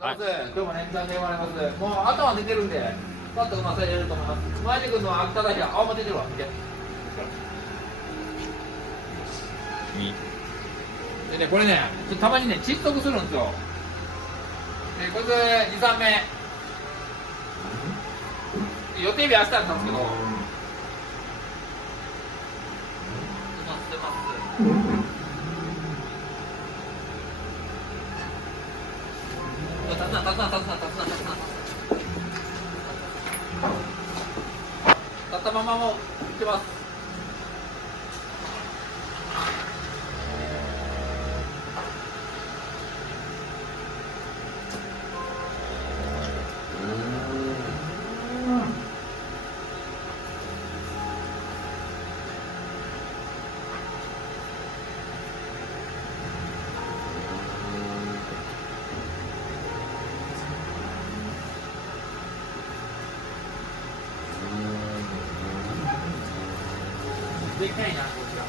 今日もね、残念言われます。もう頭出てるんで、パッとうまされると思います。前に君の秋田だけは青も出てるわ。見て。でね、これね、たまにね、窒息するんですよ。で、こいつ2、3目。予定日明日だったんですけど。出ます。立つな。立ったままも行ってます。でかいな、こっちは。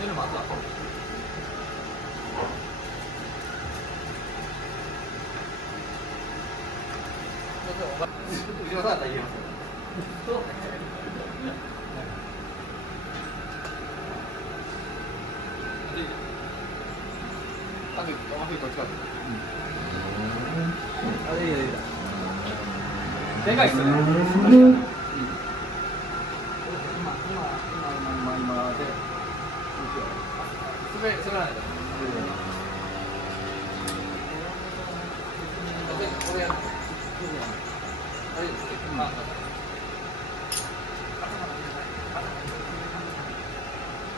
寝るまずは。後ろだったら言えます。でかいっすね。滑らないと。これやる。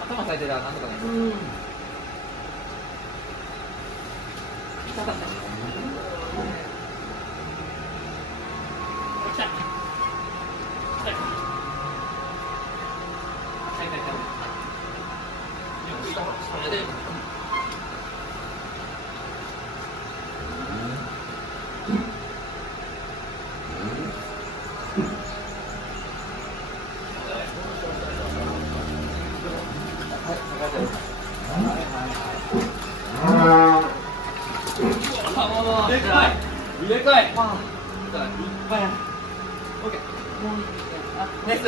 頭さえてりゃなんとかなる。でかい。でかい。いっぱいある。オッケー。ネス。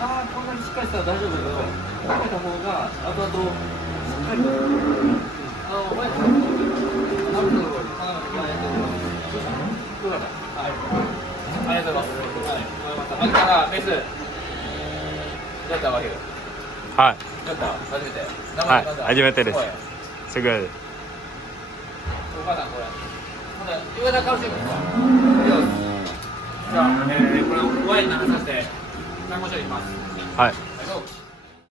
ああ、こんなにしっかりしたら大丈夫だけど、かけた方が後々しっかり。前ありがとうございます。はい。からメス。やったわけ。はい。やった初めて。はい、初めてです。すぐ。お母さんこれ。まだ上田カルシウムですか。じゃあこれをワインに流させて看護所に行きます。はい。はい。